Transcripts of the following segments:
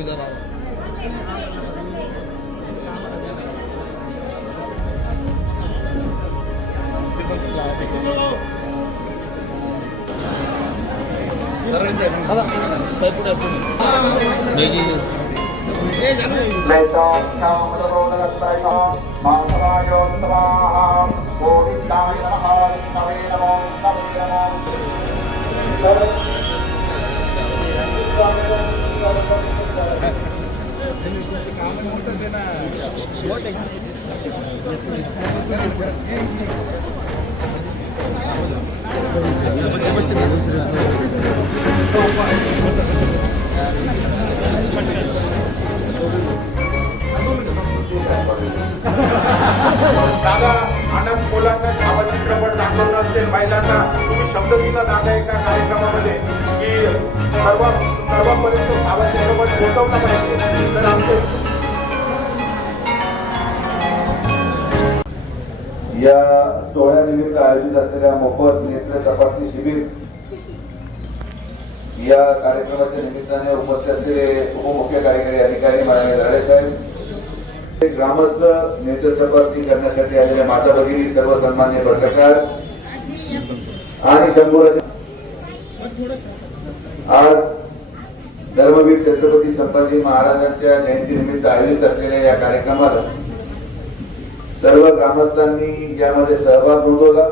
तुम्ही जरा साहेब पुढे दादा आनंद मुलांना छावा चित्रपट दाखवलं असेल महिलांना तुम्ही शब्द दिला दादा एका कार्यक्रमामध्ये की सर्व सर्वांपर्यंत छावा चित्रपट पोहोचवला पाहिजे. तर आमचे या सोहळ्यानिमित्त आयोजित असलेल्या मोफत नेत्र तपासणी शिबिर या कार्यक्रमाच्या निमित्ताने उपस्थित असलेले उपमुख्य कार्यकारी अधिकारी माननीय लढे साहेब ग्रामस्थ नेत्र तपासणी करण्यासाठी आलेल्या माता भगिनी सर्व सन्मान्य पत्रकार आणि शंभूर आज धर्मवीर छत्रपती संभाजी महाराजांच्या जयंतीनिमित्त आयोजित असलेल्या या कार्यक्रमाला सर्व ग्रामस्थांनी यामध्ये सहभाग नोंदवला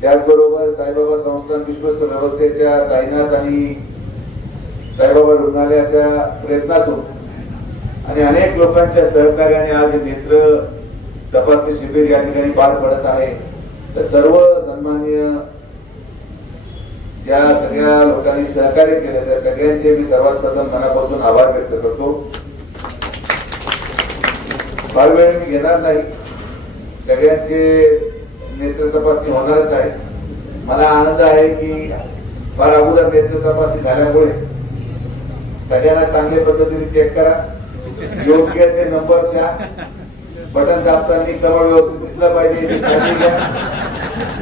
त्याचबरोबर साईबाबा संस्थान विश्वस्त व्यवस्थेच्या साईनाथ आणि साईबाबा रुग्णालयाच्या प्रयत्नातून आणि अनेक लोकांच्या सहकार्याने आज हे नेत्र तपासणी शिबिर या ठिकाणी पार पडत आहे. तर सर्व सन्मान्य ज्या सगळ्या लोकांनी सहकार्य केलं त्या सगळ्यांचे मी सर्वात प्रथम मनापासून आभार व्यक्त करतो. फार वेळ मी घेणार नाही. सगळ्यांचे नेत्र तपासणी होणारच आहे. मला आनंद आहे की फार अगोदर नेत्र तपासणी झाल्यामुळे सगळ्यांना चांगल्या पद्धतीने चेक करा. योग्य ते नंबर द्या. बटन दाबताना कमळ व्यवस्थित दिसला पाहिजे घ्या.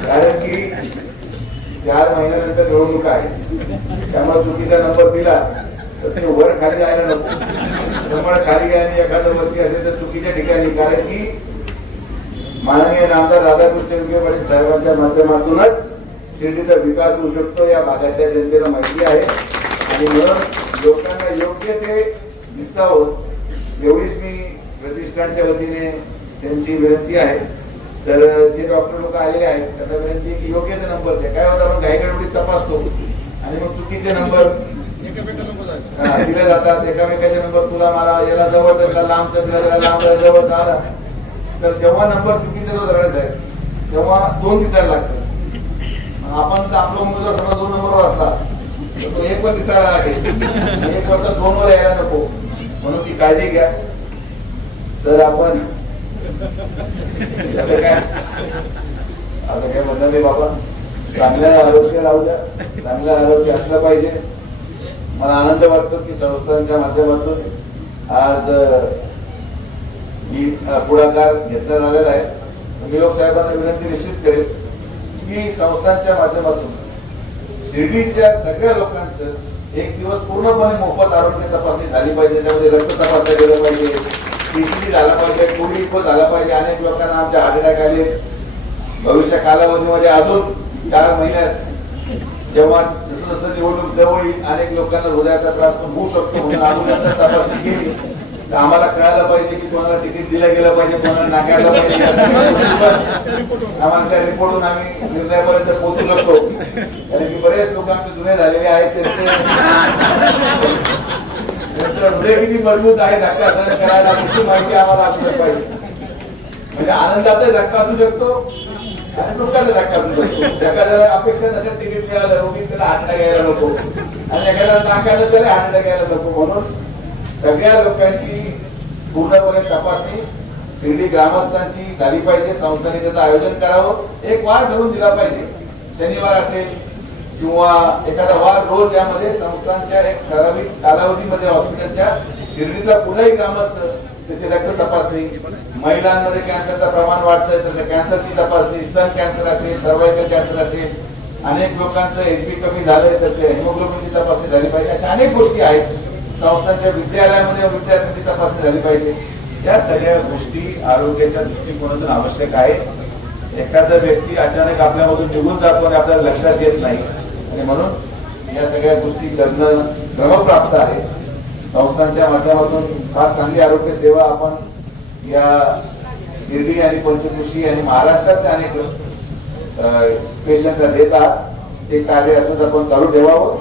कारण की चार महिन्यानंतर निवडणूक आहे. त्यामुळे चुकीचा नंबर दिला तर ते वर खाली जायला नको. कमळ खाली आणि एखादं वरती असेल तर चुकीच्या ठिकाणी. कारण की माननीय नामदार राधाकृष्ण विखे पाटील साहेबांच्या माध्यमातूनच शिर्डीचा विकास होऊ शकतो या भागातल्या जनतेला माहिती आहे. आणि म्हणून लोकांना योग्य ते दिसतावं एवढीच मी प्रतिष्ठानच्या वतीने त्यांची विनंती आहे. तर जे डॉक्टर लोक आलेले आहेत त्यांना विनंती आहे की योग्य ते नंबर द्या. काय होतं आपण घाईगडबडीत तपासतो. आणि मग चुकीचे नंबर हा, दिले जातात. एकामेकाचे नंबर तुला मारा याला जवळ त्याला लांब त्याला लांब जवळ आला तर जेव्हा नंबर चुकीचा जो धरायचा आहे तेव्हा दोन दिसायला लागतात. आपण तर आपला उमेदवार सगळा दोन नंबरवर असला. तो एक वर दिसायला लागेल एक वर तर दोन वर यायला नको. म्हणून ती काळजी घ्या. तर आपण असं काय? आता काय म्हणणार नाही बाबा. चांगल्या आरोग्य राहू द्या. चांगलं आरोग्य असलं पाहिजे. मला आनंद वाटतो की संस्थांच्या माध्यमातून आज मी पुढाकार घेतला झालेला आहे. मी लोकसाहेबांना विनंती निश्चित करेल की संस्थांच्या माध्यमातून शिर्डीच्या सगळ्या लोकांचं एक दिवस पूर्णपणे मोफत आरोग्य तपासणी झाली पाहिजे त्यामध्ये रक्त तपासल्या गेलं पाहिजे पीसीटी झाला पाहिजे कोविड इको झाला पाहिजे. अनेक लोकांना आमच्या हार्ट आले. भविष्य कालावधीमध्ये अजून चार महिन्यात जेव्हा जसं जसं निवडणूक जवळ येईल अनेक लोकांना हृदयाचा त्रास पण होऊ शकतो. म्हणून अगोदर तपासणी केली. तर आम्हाला कळायला पाहिजे की कोणाला तिकीट दिलं गेलं पाहिजे कोणाला नाकायला पाहिजे. आम्हाला त्या रिपोर्टून आम्ही निर्णयापर्यंत पोहोचू शकतो. कारण की बरेच लोक आमचे जुने झालेले आहेत त्यांचे त्यांचं हृदय किती मजबूत आहे धक्का सहन करायला माहिती आम्हाला असू पाहिजे. म्हणजे आनंदाचा धक्का असू शकतो आणि दुःखाचा धक्का एखाद्याला अपेक्षा नसेल तिकीट मिळालं रोगी त्याला हात घ्यायला नको. आणि एखाद्याला नाकारलं तरी हात घ्यायला नको. म्हणून सगळ्या लोकांची पूर्णपणे तपासणी शिर्डी ग्रामस्थांची झाली पाहिजे संस्थांनी त्याचं आयोजन करावं. एक वार ठरवून दिला पाहिजे. शनिवार असेल किंवा एखादा वार रोज यामध्ये संस्थांच्या एक ठराविक कालावधीमध्ये हॉस्पिटलच्या शिर्डीतला कुठलाही ग्रामस्थ त्याची रक्त तपासणी. महिलांमध्ये कॅन्सरचं प्रमाण वाढतंय तर त्या कॅन्सरची तपासणी स्तन कॅन्सर असेल सर्वायकल कॅन्सर असेल अनेक लोकांचं एचबी कमी झालंय तर ते हेमोग्लोबिनची तपासणी झाली पाहिजे. अशा अनेक गोष्टी आहेत. संस्थांच्या विद्यालयामध्ये विद्यार्थ्यांची तपासणी झाली पाहिजे. या सगळ्या गोष्टी आरोग्याच्या दृष्टिकोनातून आवश्यक आहे एखादा व्यक्ती अचानक आपल्यामधून निघून जातो आणि आपल्याला लक्षात येत नाही. आणि म्हणून या सगळ्या गोष्टी करणं क्रमप्राप्त आहे. संस्थांच्या माध्यमातून फार चांगली आरोग्य सेवा आपण या शिर्डी आणि पंचकृषी आणि महाराष्ट्रात अनेक पेशंटला देतात ते कार्य असं आपण चालू ठेवावं.